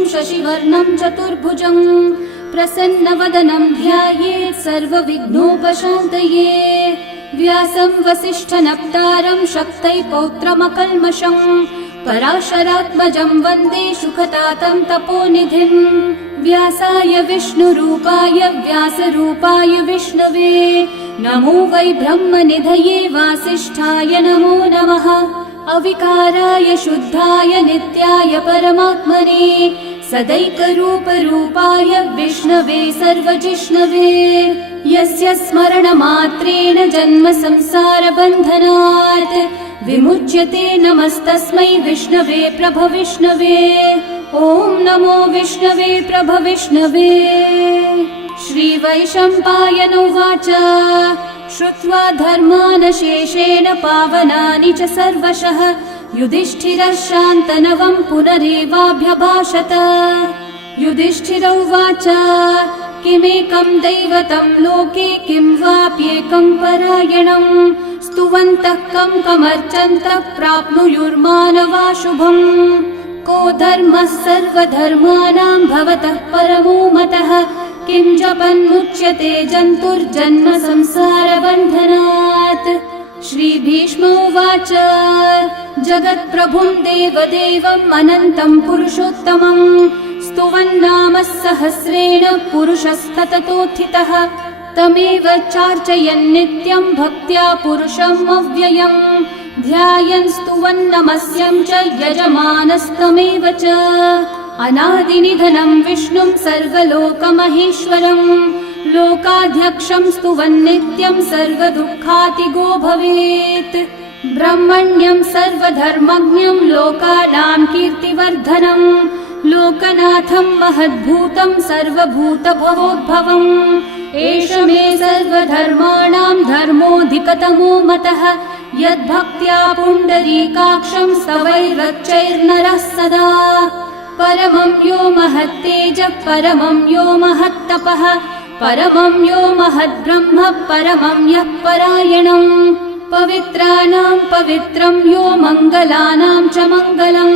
विष्णुं शशिवर्णं चतुर्भुजं प्रसन्नवदनं ध्यायेत् सर्वविघ्नोपशान्तये। व्यासं वसिष्ठनप्तारं शक्तै पौत्रमकल्मषं पराशरात्मजं वन्दे शुकतातं तपोनिधिं। व्यासाय विष्णुरूपाय व्यासरूपाय विष्णवे नमो वै ब्रह्मनिधये वासिष्ठाय नमो नमः। अविकाराय शुद्धाय नित्याय परमात्मने सदैकरूपरूपाय विष्णवे सर्वजिष्णवे। यस्य स्मरणमात्रेण जन्म संसारबन्धनात् विमुच्यते नमस्तस्मै विष्णवे प्रभविष्णवे। ॐ नमो विष्णवे प्रभविष्णवे। श्रीवैशम्पायन उवाच श्रुत्वा धर्मानशेषेण पावनानि च सर्वशः युधिष्ठिरः शान्तनवं पुनरेवाभ्यभाषत। युधिष्ठिर उवाच किमेकं दैवतं लोके किं वाप्येकं परायणं स्तुवन्तः कं कमर्चन्तः प्राप्नुयुर्मानवा शुभम्। को धर्मः सर्वधर्माणां भवतः परमो मतः किं जपन्मुच्यते जन्तुर्जन्म संसारबन्धनात्। श्रीभीष्म उवाच जगत्प्रभुं देवदेवम् अनन्तं पुरुषोत्तमं स्तुवन्नाम सहस्रेण पुरुषस्तततोत्थितः तमेव चार्चयन् नित्यं भक्त्या पुरुषम् अव्ययम् ध्यायन् स्तुवन्नमस्यं च यजमानस्तमेव च। अनादिनिधनं विष्णुं सर्वलोकमहेश्वरं लोकाध्यक्षं स्तुवन्नित्यं सर्वदुःखातिगो भवेत्। ब्रह्मण्यं सर्वधर्मज्ञं लोकानां कीर्तिवर्धनं लोकनाथं महद्भूतं सर्वभूतभवोद्भवम्। एष मे सर्वधर्माणां धर्मोऽधिकतमो मतः यद्भक्त्या पुण्डरीकाक्षं स्तवैरर्चैर्नरः सदा। परमं यो महत्तेजः परमं यो महत्तपः परमं यो महद्ब्रह्म परमं यः परायणं। पवित्राणां पवित्रं यो मङ्गलानां च मङ्गलं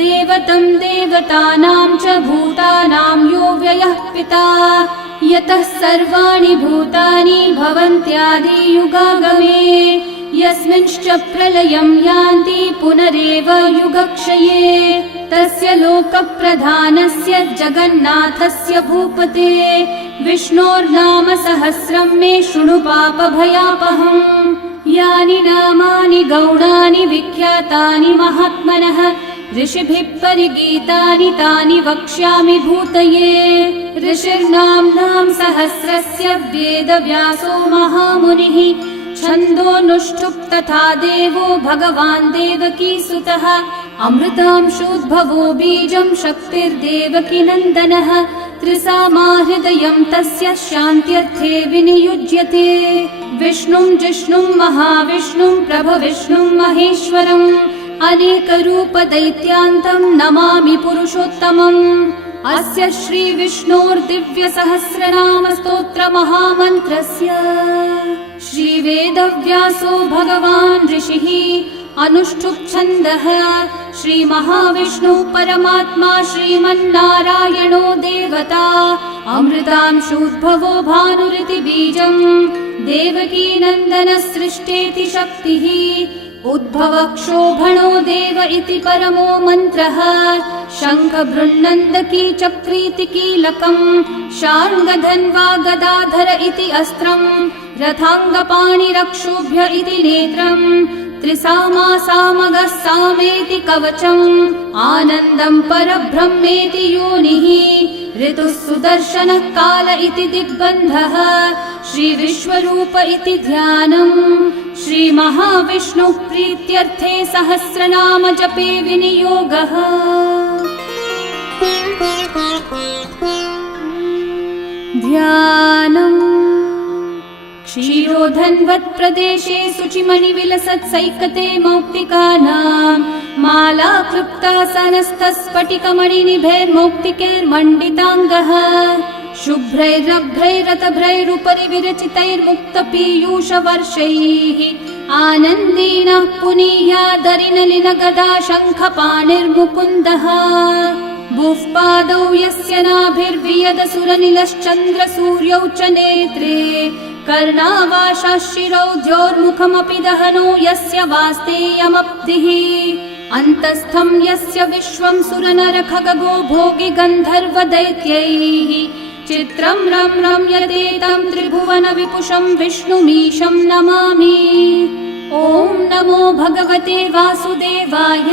देवतं देवतानां च भूतानां यो व्ययः पिता यतः सर्वाणि भूतानि भवन्त्यादियुगागमे यस्मिंश्च प्रलयं यान्ति पुनरेव युगक्षये तस्य लोकप्रधानस्य जगन्नाथस्य भूपते विष्णोर्नाम सहस्रं मे शृणु पापभयापहम्। यानि नामानि गौणानि विख्यातानि महात्मनः ऋषिभिः परिगीतानि तानि वक्ष्यामि भूतये। ऋषिर्नाम्नां सहस्रस्य वेदव्यासो महामुनिः छन्दोऽनुष्ठुप् तथा देवो भगवान् देवकीसुतः अमृतांशोद्भवो बीजं शक्तिर्देवकी नन्दनः त्रिसामा हृदयं तस्य शान्त्यर्थे विनियुज्यते। विष्णुं जिष्णुं महाविष्णुं प्रभविष्णुं महेश्वरम् अनेकरूपदैत्यान्तं नमामि पुरुषोत्तमम्। अस्य श्रीविष्णोर्दिव्यसहस्रनामस्तोत्रमहामन्त्रस्य श्रीवेदव्यासो भगवान् ऋषिः अनुष्ठुप्-छन्दः श्रीमहाविष्णुः परमात्मा श्रीमन्नारायणो देवता अमृतांशोद्भवो भानुरिति बीजम् देवकी नन्दनः सृष्टेति शक्तिः उद्भवक्षोभणो देव इति परमो मन्त्रः शङ्खबृन्नन्दकी चक्रीति कीलकम् शार्ङ्गधन्वा गदाधर इति अस्त्रम् रथाङ्गपाणिरक्षोभ्य इति नेत्रम् त्रिसामा सामगः सामेति कवचम् आनन्दं परब्रह्मेति योनिः ऋतुः सुदर्शनः काल इति दिग्बन्धः श्रीविश्वरूप इति ध्यानम् श्रीमहाविष्णुः प्रीत्यर्थे सहस्रनाम जपे विनियोगः। ध्यानम् क्षीरोधन्वत्प्रदेशे शुचिमणिविलसत्सैकते मौक्तिकानां माला क्लृप्तासनस्तस्फटिकमणिनिभैर्मौक्तिकैर्मण्डिताङ्गः शुभ्रैरभ्रैरतभ्रैरुपरि विरचितैर्मुक्तपीयूषवर्षैः आनन्दीनः पुनीयादरिनलिनगदा शङ्खपाणिर्मुकुन्दः भुःपादौ यस्य नाभिर्वियदसुरनिलश्चन्द्रसूर्यौ च नेत्रे कर्णावाशाः शिरौ द्योर्मुखमपि दहनो यस्य वास्तेयमब्धिः अन्तस्थं यस्य विश्वं सुरनरखगो भोगि गन्धर्वदैत्यैः चित्रं रम्यते तं त्रिभुवन विपुषं विष्णुमीशं नमामि। ॐ नमो भगवते वासुदेवाय।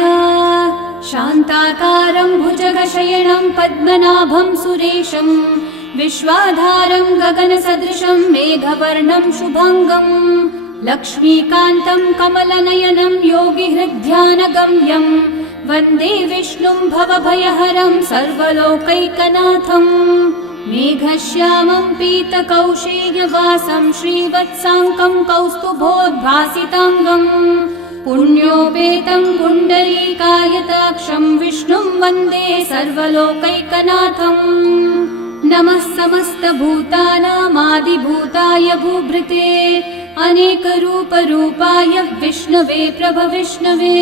शान्ताकारं भुजगशयनं पद्मनाभं सुरेशं विश्वाधारं गगनसदृशं मेघवर्णं शुभांगं लक्ष्मीकान्तं कमलनयनं योगिहृद्ध्यानगम्यं वन्दे विष्णुं भवभयहरं सर्वलोकैकनाथं मेघश्यामं पीतकौशेयवासं श्रीवत्साङ्कं कौस्तुभोद्भासिताङ्गं पुण्योपेतं पुण्डरीकायताक्षं विष्णुं वन्दे सर्वलोकैकनाथम्। नमः समस्तभूतानामादिभूताय भूभृते अनेकरूपरूपाय विष्णवे प्रभविष्णवे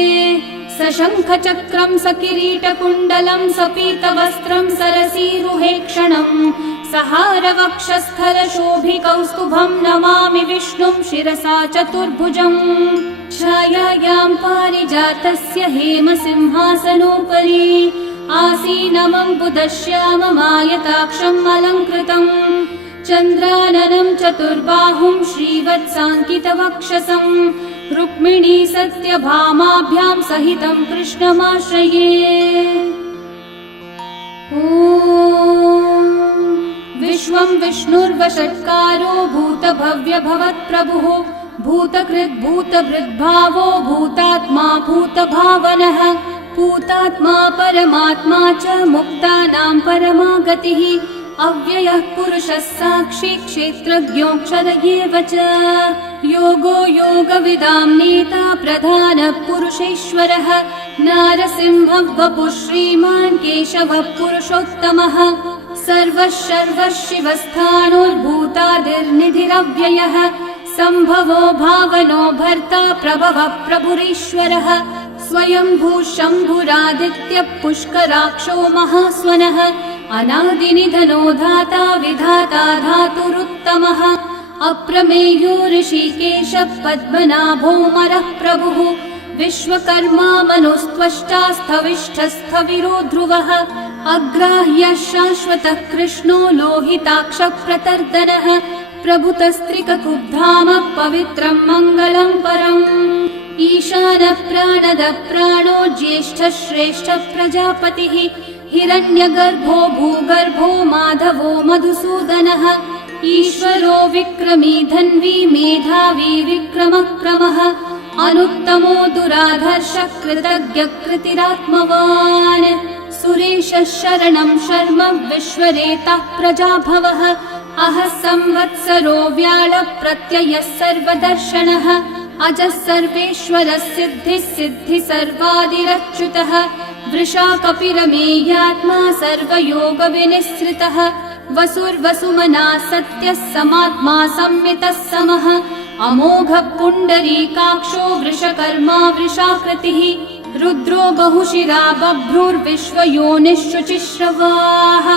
सशङ्खचक्रं सकिरीटकुण्डलं सपीतवस्त्रं सरसीरुहेक्षणं सहारवक्षस्थलशोभिकौस्तुभं नमामि विष्णुं शिरसा चतुर्भुजम् छायायां पारिजातस्य हेमसिंहासनोपरि आसीनमं बुधश्याममायताक्षम् अलङ्कृतम् चन्द्राननं चतुर्बाहुं श्रीवत्साङ्कितवक्षसं रुक्मिणी सत्यभामाभ्यां सहितं कृष्णमाश्रये। ॐ विश्वं विष्णुर्वषट्कारो भूतभव्यभवत्प्रभुः भूतकृद्भूतभृद्भावो भूतात्मा भूतभावनः भूतात्मा परमात्मा च मुक्तानां परमा गतिः अव्ययः पुरुषः साक्षी क्षेत्रज्ञोऽक्षर एव च योगो योगविदां नेता प्रधानः पुरुषेश्वरः नारसिंहः वपुः श्रीमान् केशवः पुरुषोत्तमः सर्वः सर्वः शिवस्थाणोर्भूतादिर्निधिरव्ययः सम्भवो भावनो भर्ता प्रभवः प्रभुरीश्वरः स्वयंभू शम्भुरादित्यः पुष्कराक्षो महास्वनः अनादिनिधनो धाता विधाता धातुरुत्तमः अप्रमेयो ऋषिकेशः पद्मनाभोऽमरः प्रभुः विश्वकर्मा मनुस्त्वष्टा स्थविष्ठस्थविरो ध्रुवः अग्राह्यः शाश्वतः कृष्णो लोहिताक्षः प्रतर्दनः प्रभुतस्त्रिककुब्धामः पवित्रं मङ्गलं परम् ईशानः प्राणदः प्राणो ज्येष्ठः श्रेष्ठः प्रजापतिः हिरण्यगर्भो भूगर्भो माधवो मधुसूदनः ईश्वरो विक्रमी धन्वी मेधावी विक्रमक्रमः अनुत्तमो दुराधर्षः कृतज्ञः कृतिरात्मवान् सुरेशः शरणं शर्म विश्वरेतः प्रजाभवः अहः संवत्सरो व्याळः प्रत्ययः सर्वदर्शनः अजः सर्वेश्वरः सिद्धिः सिद्धि सर्वादिरच्युतः वृषा कपिरमेयात्मा सर्वयोगविनिःसृतः वसुर्वसुमना सत्यः समात्मा संमितः समः अमोघः पुण्डरीकाक्षो वृषकर्मा वृषाकृतिः रुद्रो बहुशिरा बभ्रुर्विश्वयोनिः शुचिश्रवाः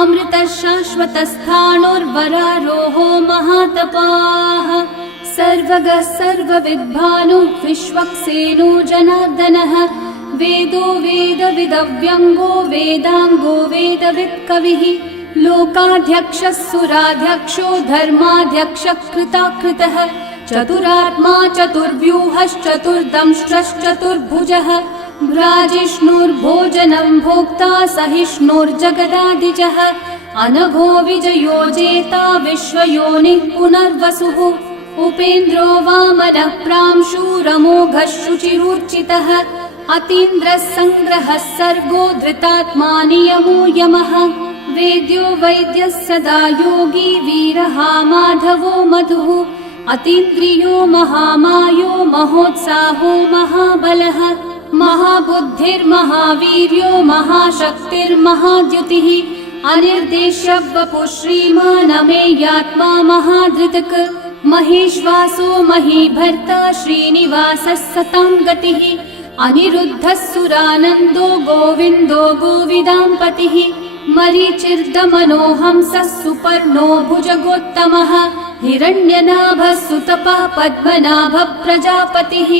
अमृतः शाश्वतस्थाणोर्वरारोहो महातपाः सर्वगः सर्वविद्भानुः विश्वक्सेनो जनार्दनः वेदो वेदविदव्यङ्गो वेदाङ्गो वेदवित्कविः लोकाध्यक्षः सुराध्यक्षो धर्माध्यक्षः कृताकृतः चतुरात्मा चतुर्व्यूहश्चतुर्दंष्ट्रश्चतुर्भुजः भ्राजिष्णुर्भोजनं भोक्ता सहिष्णुर्जगदादिजः अनघो विजयो जेता विश्वयोनिः पुनर्वसुः उपेन्द्रो वामनः प्रांशुरमोघः शुचिरूर्चितः अतीन्द्रः सङ्ग्रहः सर्गो धृतात्मा नियमो यमः वेद्यो वैद्यः सदा योगी वीरः माधवो मधुः अतीन्द्रियो महामायो महोत्साहो महाबलः महाबुद्धिर्महावीर्यो महाशक्तिर्महाद्युतिः अनिर्देश्य वपुः श्रीमान् अमेयात्मा महाधृतक् महेश्वासो महीभर्ता श्रीनिवासः सतां गतिः अनिरुद्धः सुरानन्दो गोविन्दो गोविदाम्पतिः मरीचिर्दमनोहंसः सुपर्णो भुजगोत्तमः हिरण्यनाभः सुतपः पद्मनाभः प्रजापतिः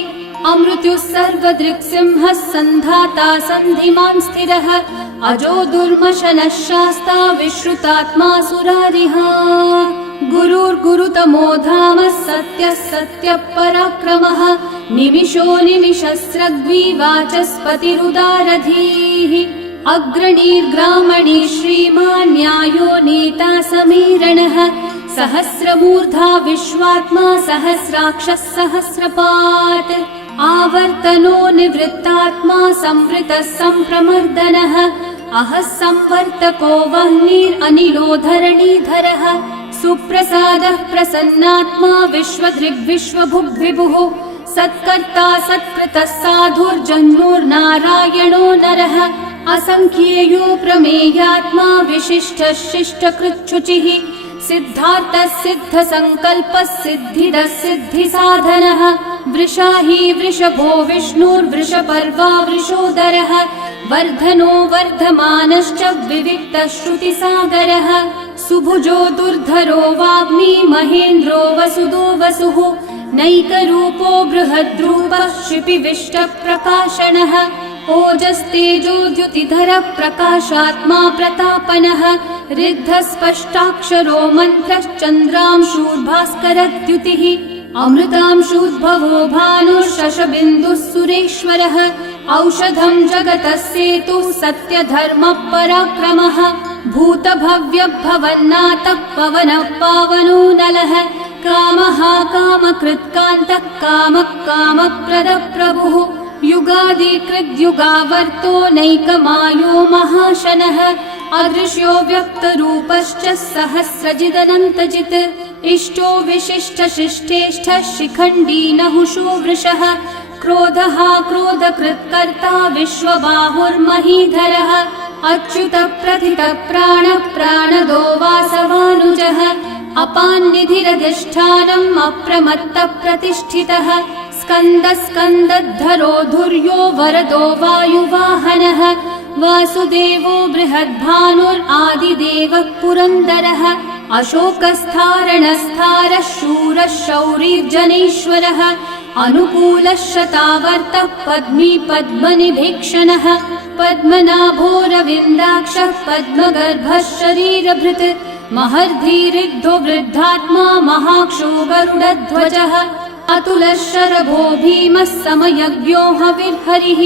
अमृत्युः सर्वदृक्सिंहः सन्धाता सन्धिमान् स्थिरः अजो दुर्मशनः शास्ता विश्रुतात्मा सुरारिः गुरुर्गुरुतमो धामः सत्यः सत्यः पराक्रमः निमिषो निमिषस्रग्वी वाचस्पतिरुदारधीः अग्रणीर्ग्रामणी श्रीमान् न्यायो नेता समीरणः सहस्रमूर्धा विश्वात्मा सहस्राक्षः सहस्रपात् आवर्तनो निवृत्तात्मा संवृतः सम्प्रमर्दनः अहः संवर्तको वह्निरनिलो धरणीधरः सुप्रसादः प्रसन्नात्मा विश्वदृग्विश्वभुग्विभुः सत्कर्ता सत्कृतः साधुर्जन्मोर्नारायणो नरः असंख्येयो प्रमेयात्मा विशिष्टः शिष्टकृच्छुचिः सिद्धार्थः सिद्धसङ्कल्पः सिद्धिदः सिद्धिसाधनः वृषाही वृषभो विष्णुर्वृषपर्वा वृषोदरः वर्धनो वर्धमानश्च विविक्तः श्रुतिसागरः सुभुजो दुर्धरो वाग्मी महेन्द्रो वसुदो वसुः नैकरूपो बृहद्रूपः क्षिपिविष्टप्रकाशनः ओजस्तेजोद्युतिधरः प्रकाशात्मा प्रतापनः ऋद्धः स्पष्टाक्षरो मन्त्रश्चन्द्रांशूर्भास्करद्युतिः अमृतांशूद्भवो भानुः शशबिन्दुः सुरेश्वरः औषधं जगतः सेतुः सत्यधर्मः पराक्रमः भूतभव्यभवन्नाथः पवनः पावनो नलः कामः कामकृत्कान्तः कामः कामप्रदः प्रभुः युगादिकृद्युगावर्तो नैकमायो महाशनः अदृश्यो व्यक्तरूपश्च सहस्रजिदनन्तजित् इष्टो विशिष्टशिष्टेष्ठः शिखण्डी नहुषो वृषः क्रोधः क्रोधकृत्कर्ता विश्वबाहुर्महीधरः अच्युतः प्रथितः प्राणः प्राणदो वासवानुजः अपान्निधिरधिष्ठानम् अप्रमत्तः प्रतिष्ठितः स्कन्दः स्कन्दद्धरो धुर्यो वरदो वायुवाहनः वासुदेवो बृहद्भानुरादिदेवः पुरन्दरः अशोकस्थारणस्थारः शूरः शौरिर्जनेश्वरः अनुकूलः शतावर्तः पद्मी पद्मनिभीक्षणः पद्मनाभोरविन्दाक्षः पद्मगर्भः शरीरभृत् महर्धिरिद्धो वृद्धात्मा महाक्षो गरुडध्वजः अतुलः शरभो भीमः समयज्ञो हविर्हरिः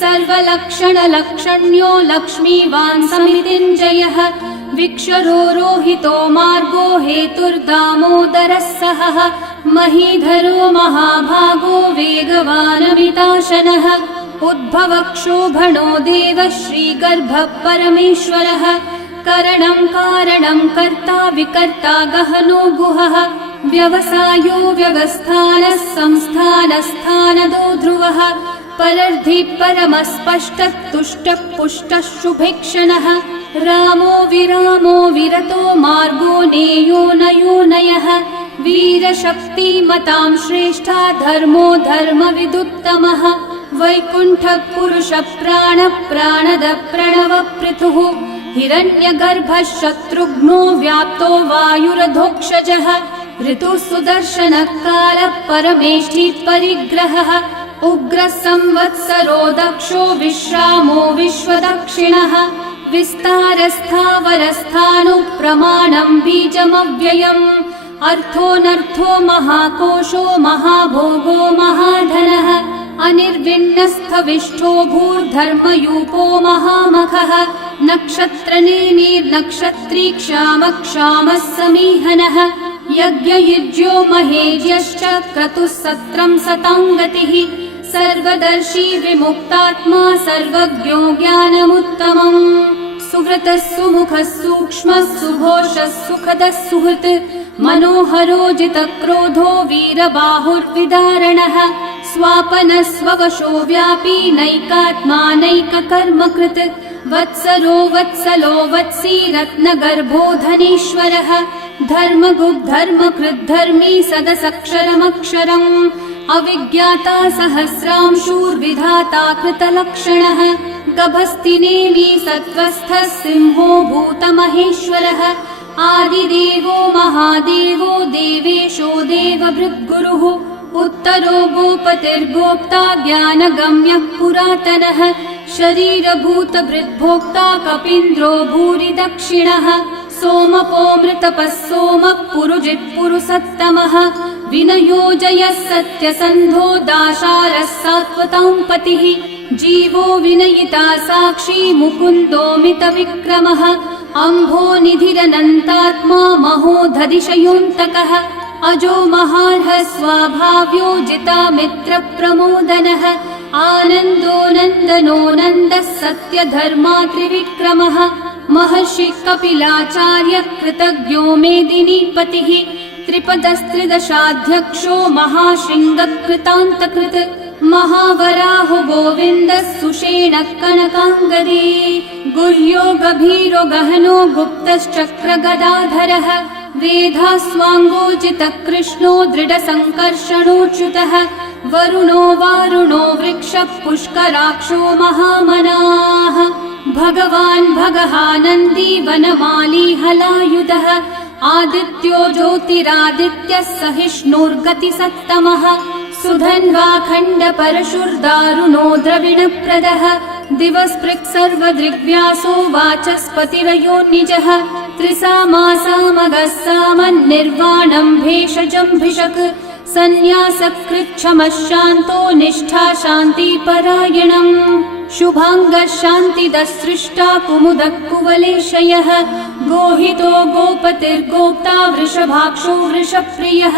सर्वलक्षणलक्षण्यो लक्ष्मीवान् समितिञ्जयः विक्षरो रोहितो मार्गो हेतुर्दामोदरः सहः महीधरो महाभागो वेगवानमिताशनः उद्भवक्षोभणो देवः श्रीगर्भः परमेश्वरः करणं कारणं कर्ता विकर्ता गहनो गुहः व्यवसायो व्यवस्थानः संस्थानस्थानदो ध्रुवः परर्धि परमस्पष्टः तुष्टः पुष्टः शुभेक्षणः रामो विरामो विरतो मार्गो नेयो नयो नयः वीरशक्तिमतां श्रेष्ठा धर्मो धर्मविदुत्तमः वैकुण्ठः पुरुषः प्राणः प्राणदः प्रणवपृथुः हिरण्यगर्भः शत्रुघ्नो व्याप्तो वायुरधोक्षजः ऋतुः सुदर्शनः कालः परमेष्ठी परिग्रहः उग्रः संवत्सरो दक्षो विश्रामो विश्वदक्षिणः विस्तारस्थावरस्थाणु प्रमाणं बीजमव्ययम् अर्थोऽनर्थो महाकोशो महाभोगो महाधनः अनिर्विण्णस्थविष्ठो भूर्धर्मयूपो महामखः नक्षत्रनेमिर्नक्षत्री क्षामः क्षामः समीहनः यज्ञयुज्यो महेज्यश्च क्रतुः सत्रं सताङ्गतिः सर्वदर्शी विमुक्तात्मा सर्वज्ञो ज्ञानमुत्तमम् सुहृतः सुमुखः सूक्ष्मः सुघोषः सुखदः सुहृत् मनोहरो जितक्रोधो वीरबाहुर्विदारणः स्वापनः स्ववशो व्यापी नैकात्मा नैककर्मकृत् वत्सरो वत्सलो वत्सी रत्नगर्भो धनीश्वरः धर्मगुप्धर्मकृद्धर्मी सदसक्षरमक्षरम् अविज्ञाता सहस्रांशूर्विधाता कृतलक्षणः गभस्तिनेमि सत्त्वस्थः सिंहो भूतमहेश्वरः आदिदेवो महादेवो देवेशो देवभृद्गुरुः उत्तरो गोपतिर्गोप्ता ज्ञानगम्यः पुरातनः शरीरभूतभृद्भोक्ता कपीन्द्रो भूरि दक्षिणः सोमपोमृतपः सोमः पुरुजित्पुरुसत्तमः विनयोजयः सत्यसन्धो दाशारः सात्वतां पतिः जीवो विनयिता साक्षी मुकुन्दोमितविक्रमः अम्भोनिधिरनन्तात्मा महोदधिशयोऽन्तकः अजो महार्हः स्वाभाव्यो जितामित्रप्रमोदनः आनन्दो नन्दनो नन्दः सत्यधर्मात्रिविक्रमः महर्षि कपिलाचार्य कृतज्ञो मेदिनीपतिः त्रिपदस्त्रिदशाध्यक्षो महाशृङ्गकृतान्तकृत् महावराहो गोविन्दः सुषेणः कनकाङ्गदे गुह्यो गभीरो गहनो गुप्तश्चक्रगदाधरः वेधास्वाङ्गोजितः कृष्णो दृढसङ्कर्षणोच्युतः वरुणो वारुणो वृक्षः पुष्कराक्षो महामनाः भगवान् भगहानन्दी वनमाली हलायुधः आदित्यो ज्योतिरादित्यः सहिष्णुर्गतिसत्तमः सुधन्वा खण्डपरशुर्दारुणो द्रविणप्रदः दिवस्पृक् सर्वदृग्व्यासो वाचस्पतिरयो निजः त्रिसामासामगः सामन्निर्वाणं भेषजम्भिषक् सन्न्यासकृच्छमः शान्तो निष्ठा शान्तिपरायणम् शुभाङ्गः शान्तिदः सृष्टा कुमुदः कुवलेशयः गोहितो गोपतिर्गोप्ता वृषभाक्षो वृषप्रियः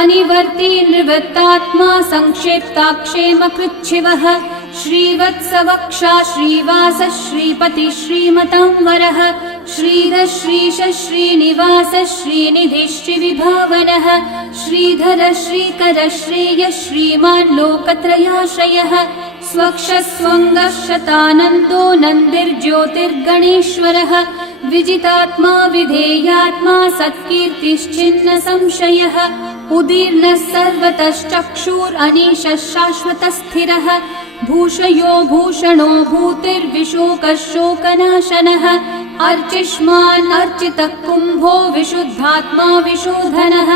अनिवर्ती निवृत्तात्मा संक्षेप्ताक्षेमकृच्छिवः श्रीवत्सवक्षा श्रीवासः श्रीपतिः श्रीमतांवरः श्रीधः श्रीशः श्रीनिवासः श्रीनिधिः श्रीविभावनः श्रीधरः श्रीकरः श्रेयः श्रीमान् लोकत्रयाश्रयः स्वक्षः स्वङ्गः शतानन्दो नन्दिर्ज्योतिर्गणेश्वरः विजितात्मा विधेयात्मा सत्कीर्तिश्चिन्न संशयः उदीर्णः सर्वतश्चक्षुरनीशः शाश्वतः स्थिरः भूषयो भूषणो भूतिर्विशोकः शोकनाशनः अर्चिष्मान् अर्चितः कुम्भो विशुद्धात्मा विशोधनः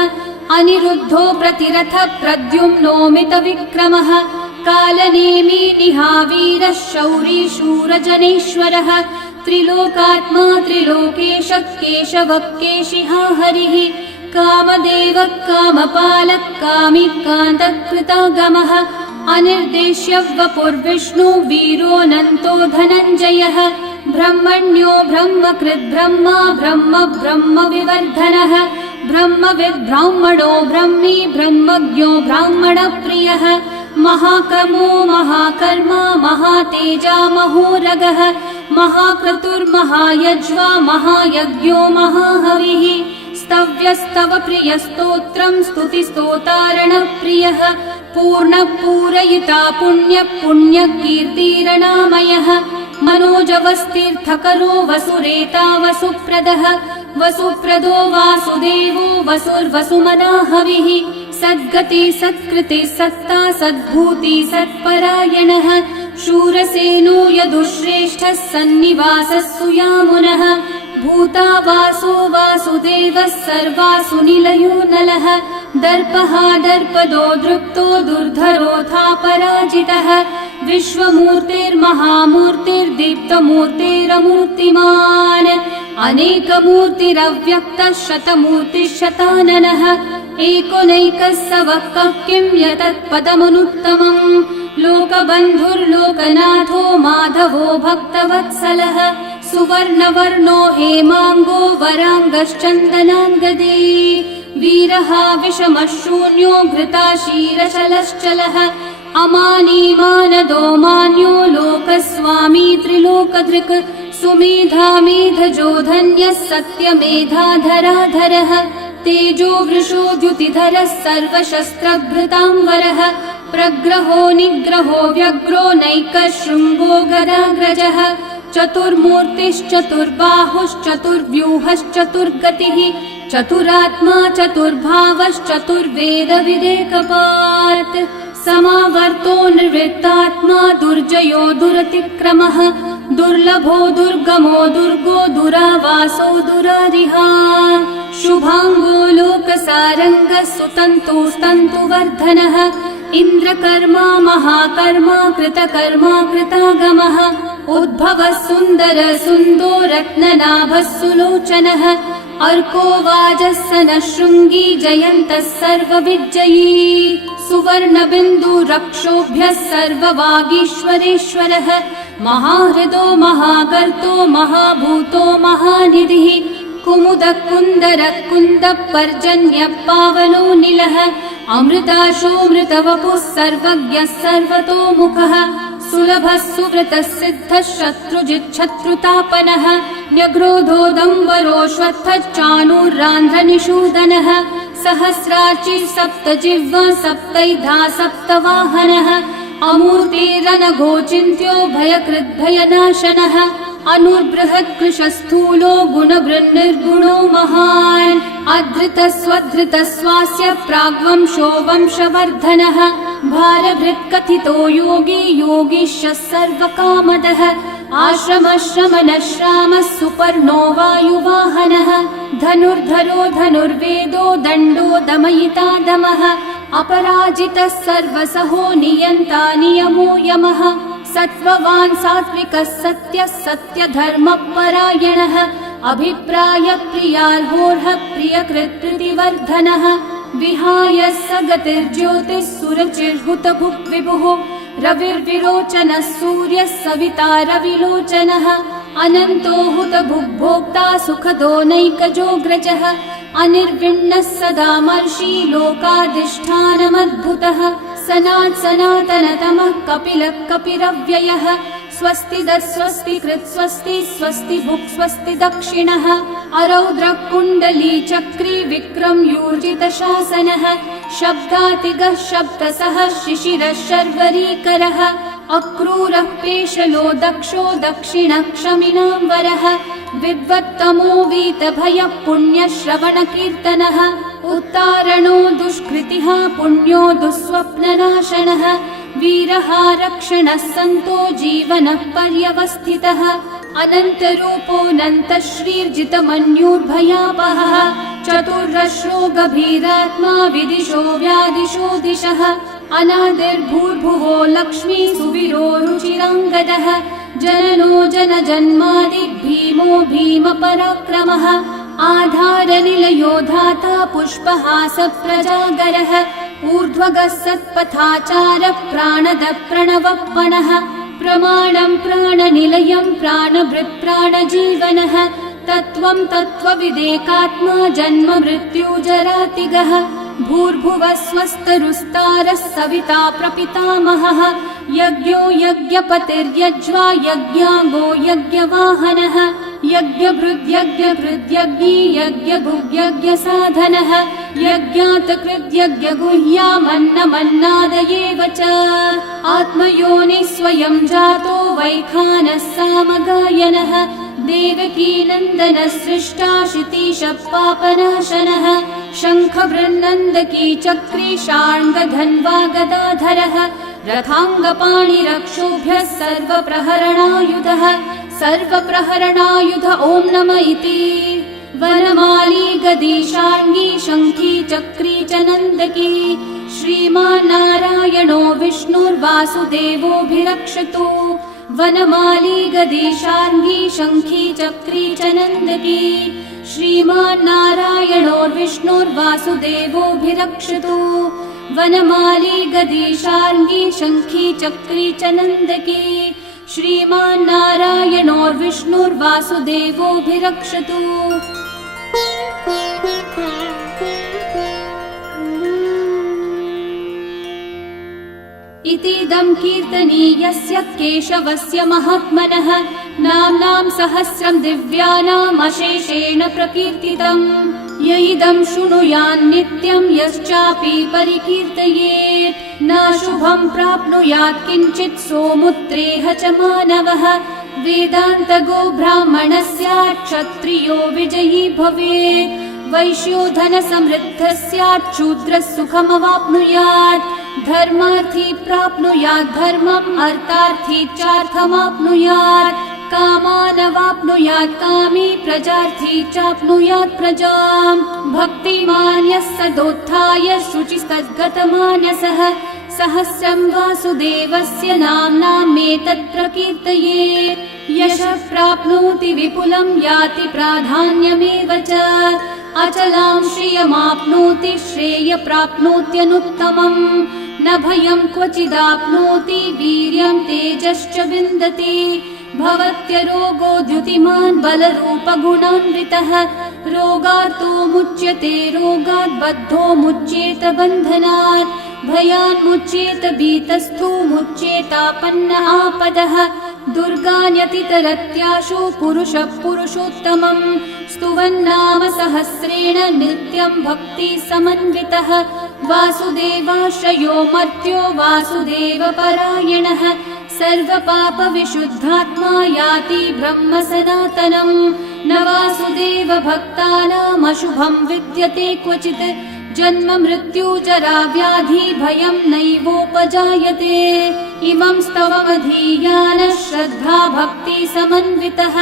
अनिरुद्धो प्रतिरथः प्रद्युम्नोमितविक्रमः कालनेमी निहावीरः शौरी शूरजनेश्वरः त्रिलोकात्मा त्रिलोकेशः केशवः केशिहा हरिः कामदेवः कामपालः कामी कान्तः कृतागमः अनिर्देश्य वपुर्विष्णु वीरोऽनन्तो धनञ्जयः ब्रह्मण्यो ब्रह्मकृद् ब्रह्मा ब्रह्म ब्रह्मविवर्धनः ब्रह्मविद् ब्राह्मणो ब्रह्मी ब्रह्मज्ञो ब्राह्मणप्रियः महाकर्मो महाकर्मा महातेजा महोरगः महाक्रतुर्महायज्वा महायज्ञो महाहविः स्तव्यस्तव प्रियस्तोत्रं स्तुतिस्तोतारणप्रियः पूर्णपूरयिता पुण्यकीर्तिरणामयः मनोजवस्तीर्थकरो वसुरेता वसुप्रदः वसुप्रदो वासुदेवो वसुर्वसुमनाहविः सद्गति सत्कृति सत्ता सद्भूति सत्परायणः शूरसेनो यदुश्रेष्ठः सन्निवासः सुयामुनः भूता वासो वासुदेवः सर्वासु निलयो नलः दर्पः दर्पदो दृप्तो दुर्धरोऽथा पराजितः विश्वमूर्तिर्महामूर्तिर्दीप्तमूर्तिरमूर्तिमान् अनेकमूर्तिरव्यक्तः शतमूर्तिः एकोनैकः स वः किं यतत्पदमनुत्तमम् लोकबन्धुर्लोकनाथो माधवो भक्तवत्सलः सुवर्णवर्णो हेमाङ्गो वराङ्गश्चन्दनाङ्गदे वीरः विषमः शून्यो घृताशीरशलश्चलः अमानी मानदो मान्यो लोकस्वामी त्रिलोकधृक् सुमेधा मेधजो धन्यः सत्यमेधाधराधरः तेजो वृषो द्युतिधरः सर्वशस्त्रभृतांवरः प्रग्रहो निग्रहो व्यग्रो नैकः शृङ्गो गदाग्रजः चतुर्मूर्तिश्चतुर्बाहुश्चतुर्व्यूहश्चतुर्गतिः चतुरात्मा चतुर्भावश्चतुर्वेदविदेकपात् समावर्तो निर्वृत्तात्मा दुर्जयो दुरतिक्रमः दुर्लभो दुर्गमो दुर्गो दुरावासो दुरारिहा शुभांगो लोकसारंगः सुतन्तुस्तन्तुवर्धनः इन्द्रकर्मा महाकर्मा कृतकर्मा कृतागमः उद्भवः सुन्दर सुन्दो रत्ननाभः सुलोचनः अर्को वाजः सनः शृङ्गी जयन्तः सर्वविजयी सुवर्णबिन्दु रक्षोभ्यः सर्ववागीश्वरेश्वरः महाहृदो महागर्तो महाभूतो महानिधिः कुमुदः कुन्दरः कुन्दः पर्जन्यः पावनो निलः अमृताशोऽमृतवपुः सर्वज्ञः सर्वतोमुखः सुलभः सुव्रतः सिद्धः शत्रुजिच्छत्रुतापनः न्यग्रोधोदम्बरोऽश्वत्थश्चाणूरान्ध्रनिषूदनः सहस्रार्ची सप्तजिह्वा सप्तैधा सप्तवाहनः अमूर्तिरनघोचिन्त्यो भयकृद्भयनाशनः अनुर्बृहत्कृशस्थूलो गुणभृन्निर्गुणो महान् अधृतस्वधृतस्वास्य प्राग्वंशो वंशवर्धनः भारभृत्कथितो योगी योगीशः सर्वकामदः आश्रमश्रमणश्रामः सुपर्णो वायुवाहनः धनुर्धरो धनुर्वेदो दण्डो दमयिता दमः अपराजितः सर्वसहो नियन्ता नियमो यमः सत्त्ववान् सात्विकः सत्यः सत्यधर्मपरायणः अभिप्रायप्रियार्होर्हः प्रियकृत्कृतिवर्धनः विहाय स गतिर्ज्योतिः सुरचिर्हुतभुक् विभुः रविर्विरोचनः सूर्यः सविता रविलोचनः अनन्तो हुतभुग्भोक्ता सुखदो नैकजोऽग्रजः अनिर्विण्णः सदा मर्षि लोकाधिष्ठानमद्भुतः सनातनतमः कपिलः कपिरव्ययः स्वस्तिदः स्वस्तिकृत् स्वस्ति स्वस्ति भुक् स्वस्ति दक्षिणः अरौद्रः कुण्डली चक्री विक्रमयूर्जितशासनः शब्दातिगः शब्दसः शिशिरः शर्वरीकरः अक्रूरः पेशलो दक्षो दक्षिणः क्षमिनाम्बरः विद्वत्तमो वीतभयः पुण्यश्रवणकीर्तनः उत्तारणो दुष्कृतिः पुण्यो दुःस्वप्ननाशनः वीरः रक्षणः सन्तो जीवनः पर्यवस्थितः अनन्तरूपोऽनन्तश्रीर्जितमन्युर्भयापहः चतुर्रश्रो गभीरात्मा विदिशो व्यादिशो दिशः अनादिर्भूर्भुवो लक्ष्मी सुवीरो रुचिराङ्गदः जननो जनजन्मादि भीमो भीमपराक्रमः आधारनिलयो धाता पुष्पहास प्रजागरः ऊर्ध्वगः सत्पथाचारः प्राणदः प्रणवप्पणः प्रमाणं प्राणनिलयं प्राणभृत् प्राणजीवनः तत्त्वं तत्त्वविदेकात्मा जन्म मृत्युजरातिगः भूर्भुवः स्वस्तरुस्तारः सविता प्रपितामहः यज्ञो यज्ञपतिर्यज्वा यज्ञाङ्गो यज्ञवाहनः यज्ञभृद्यज्ञकृद्यज्ञी यज्ञभुग्यज्ञसाधनः यज्ञातकृद्यज्ञगुह्यामन्नमन्नादयेव च आत्मयोनिः स्वयं जातो वैखानः सामगायनः देवकीनन्दनः सृष्टा शितीशः पापनाशनः शङ्खबृन्नन्दकी चक्री शार्ङ्गधन्वा गदाधरः रथाङ्गपाणिरक्षोभ्यः सर्वप्रहरणायुधः सर्वप्रहरणायुध ॐ नम इति वनमाली गदी शार्ङ्गी शङ्खी चक्री च नन्दकी श्रीमान्नारायणो विष्णुर्वासुदेवोऽभिरक्षतु वनमाली गदी शार्ङ्गी शङ्खी चक्री च नन्दकी श्रीमान्नारायणो विष्णुर्वासुदेवोऽभिरक्षतु वनमाली गदी शार्ङ्गी शङ्खी चक्री च नन्दकी श्रीमान्नारायणो विष्णुर्वासुदेवोऽभिरक्षतु इतीदं कीर्तनीयस्य केशवस्य महात्मनः नाम्नां सहस्रं दिव्यानाम् अशेषेण प्रकीर्तितम् य इदं शृणुयान् नित्यं यश्चापि परिकीर्तयेत् नाशुभं प्राप्नुयात् किञ्चित् सोमुत्रेह च मानवः वेदान्तगो ब्राह्मणः स्यात् क्षत्रियो विजयी भवेत् वैश्यो धनसमृद्धः स्यात् शूद्रः सुखमवाप्नुयात् धर्मार्थी प्राप्नुयात् धर्मम् अर्थार्थी चार्थमाप्नुयात् कामानवाप्नुयात् कामी प्रजार्थी चाप्नुयात् प्रजाम् भक्तिमान् यः सदोत्थाय शुचिस्तद्गतमानसः सहस्रं वासुदेवस्य नाम्नामेतत् प्रकीर्तये यशः प्राप्नोति विपुलं याति प्राधान्यमेव च अचलां श्रियमाप्नोति श्रेय प्राप्नोत्यनुत्तमम् न भयं क्वचिदाप्नोति वीर्यं तेजश्च विन्दति भवत्यरोगो द्युतिमान् बलरूपगुणान्वितः रोगार्तो मुच्यते रोगात् बद्धो मुच्येत बन्धनात् भयान् मुच्येत भीतस्थो मुच्येतापन्न आपदः दुर्गान्यतितरत्याशु पुरुषः पुरुषोत्तमम् स्तुवन्नाम सहस्रेण नित्यं भक्ति समन्वितः वासुदेवाश्रयो मर्त्यो वासुदेवपरायणः सर्वपापविशुद्धात्मा याति ब्रह्म सनातनम् न वासुदेव भक्तानामशुभं विद्यते क्वचित् जन्म मृत्यु जरा व्याधि भयं नैवोपजायते इमं स्तवमधीयानः श्रद्धा भक्ति समन्वितः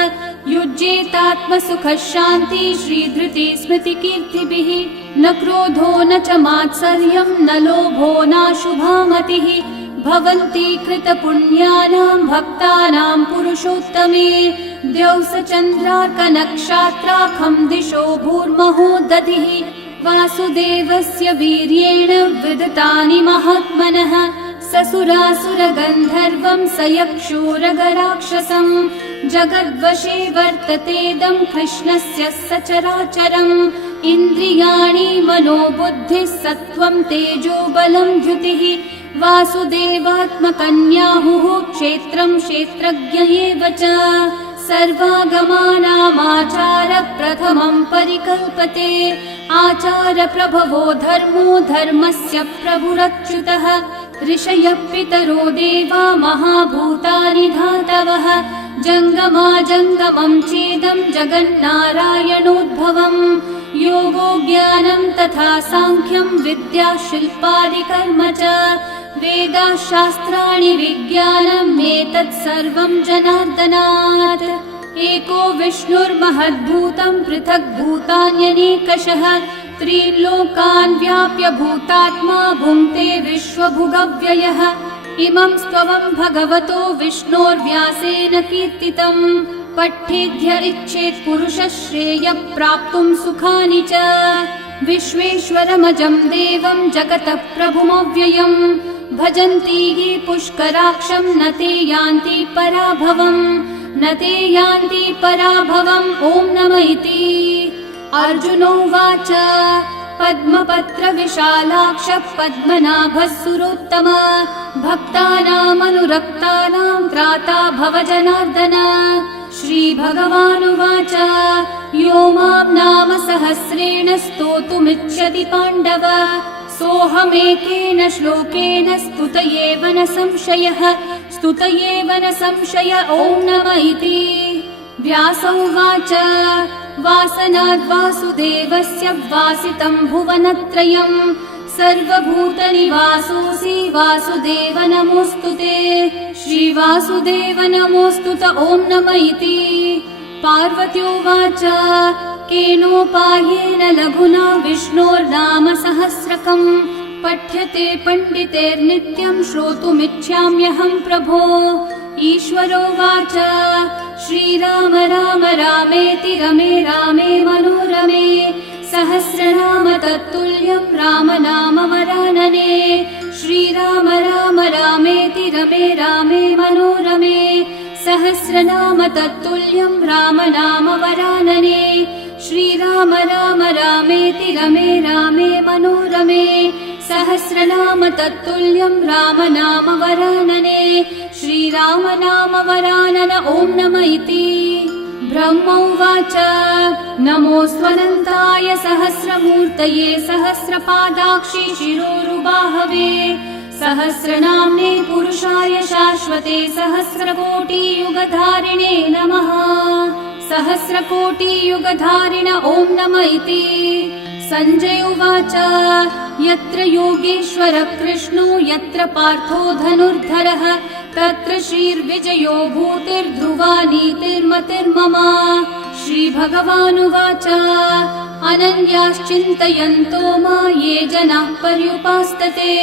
युज्येतात्मसुखः शान्ति श्रीधृति स्मृति कीर्तिभिः न क्रोधो न च मात्सर्यं न लोभो नाशुभा मतिः भवन्ति कृतपुण्यानां भक्तानां पुरुषोत्तमे द्यौस चन्द्रार्कनक्षत्राखं दिशो भूर्महो दधिः वासुदेवस्य वीर्येण विदतानि महात्मनः ससुरासुरगन्धर्वं स यक्षोरगराक्षसम् जगद्वशे वर्ततेदं कृष्णस्य सचराचरम् इन्द्रियाणि मनोबुद्धिः सत्त्वं तेजो बलं द्युतिः वासुदेवात्मकन्याहुः क्षेत्रं क्षेत्रज्ञ एव च सर्वागमानामाचार प्रथमं परिकल्पते आचार प्रभवो धर्मो धर्मस्य प्रभुरच्युतः ऋषयः पितरो देवा महाभूतानि धातवः जङ्गमाजङ्गमं चेदं जगन्नारायणोद्भवम् योगो ज्ञानं तथा साङ्ख्यं विद्या शिल्पादिकर्म च वेदाः शास्त्राणि विज्ञानम् एतत् सर्वं जनार्दनात् एको विष्णुर्महद्भूतं पृथक् भूतान्यनेकशः त्रिलोकान् व्याप्य भूतात्मा भुङ्क्ते विश्वभुगव्ययः इमं स्तवं भगवतो विष्णोर्व्यासेन कीर्तितम् पठेद्य इच्छेत् पुरुषः श्रेयः प्राप्तुं सुखानि च विश्वेश्वरमजं देवं जगतः प्रभुमव्ययम् भजन्ति ये पुष्कराक्षं न ते यान्ति पराभवम् न ते यान्ति पराभवम् ॐ नमः इति अर्जुनोवाच पद्मपत्रविशालाक्षः पद्मनाभः सुरोत्तम भक्तानामनुरक्तानां त्राता भव जनार्दन श्रीभगवानुवाच यो मां नाम सहस्रेण स्तोतुमिच्छति पाण्डव सोऽहमेकेन श्लोकेन स्तुत एव न संशयः स्तुत एव न संशय ॐ नमः इति व्यास उवाच वासनाद्वासुदेवस्य वासितं भुवनत्रयम् सर्वभूतनिवासोऽसि वासुदेव नमोऽस्तु ते श्रीवासुदेव नमोऽस्तु ॐ नमः इति पार्वत्योवाच केनोपायेन लघुना विष्णोर्नाम सहस्रकम् पठ्यते पण्डितेर्नित्यं श्रोतुमिच्छाम्यहं प्रभो ईश्वरोवाच श्रीराम राम रामेति रमे रामे मनोरमे सहस्रनाम तत्तुल्यं राम नाम वरानने श्रीराम राम रामेति रमे रामे मनोरमे सहस्रनाम तत्तुल्यं राम नाम वरानने श्रीराम राम रामेति रमे रामे मनोरमे सहस्रनाम तत्तुल्यं राम नाम वरानने श्रीराम नाम वरानन ॐ नमः इति ब्रह्म उवाच नमोऽस्त्वनन्ताय सहस्रमूर्तये सहस्रपादाक्षि शिरोरुबाहवे सहस्रनाम्ने पुरुषाय शाश्वते सहस्रकोटियुगधारिणे नमः। सहस्रकोटियुगधारिण ॐ नम इति। सञ्जय उवाच यत्र योगेश्वर कृष्णो यत्र पार्थो धनुर्धरः तत्र श्रीर्विजयो भूतिर्ध्रुवा नीतिर्मतिर्मम। श्रीभगवानुवाच अनन्याश्चिन्तयन्तो मा ये जनाः पर्युपासते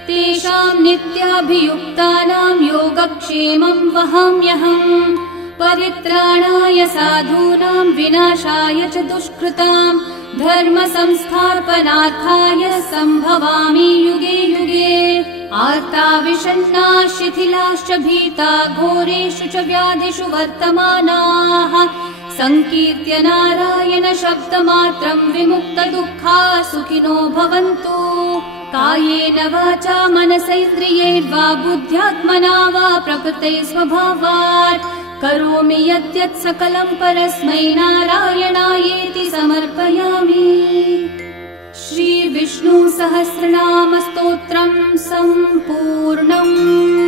तेषां नित्याभियुक्तानां योगक्षेमं वहाम्यहम्। परित्राणाय साधूनां विनाशाय च दुष्कृतां धर्म संस्थापनार्थाय सम्भवामि युगे युगे। आर्ता विषण्णा शिथिलाश्च भीता घोरेषु च व्याधिषु वर्तमानाः संकीर्त्य नारायण शब्दमात्रं विमुक्तदुःखा सुखिनो भवन्तु। कायेन वाचा मनसैन्द्रियैर्वा बुद्ध्यात्मना वा प्रकृते स्वभावात् करोमि यद्यत् सकलं परस्मै नारायणायेति समर्पयामि। श्री विष्णु सहस्रनाम स्तोत्रम् सम्पूर्णम्।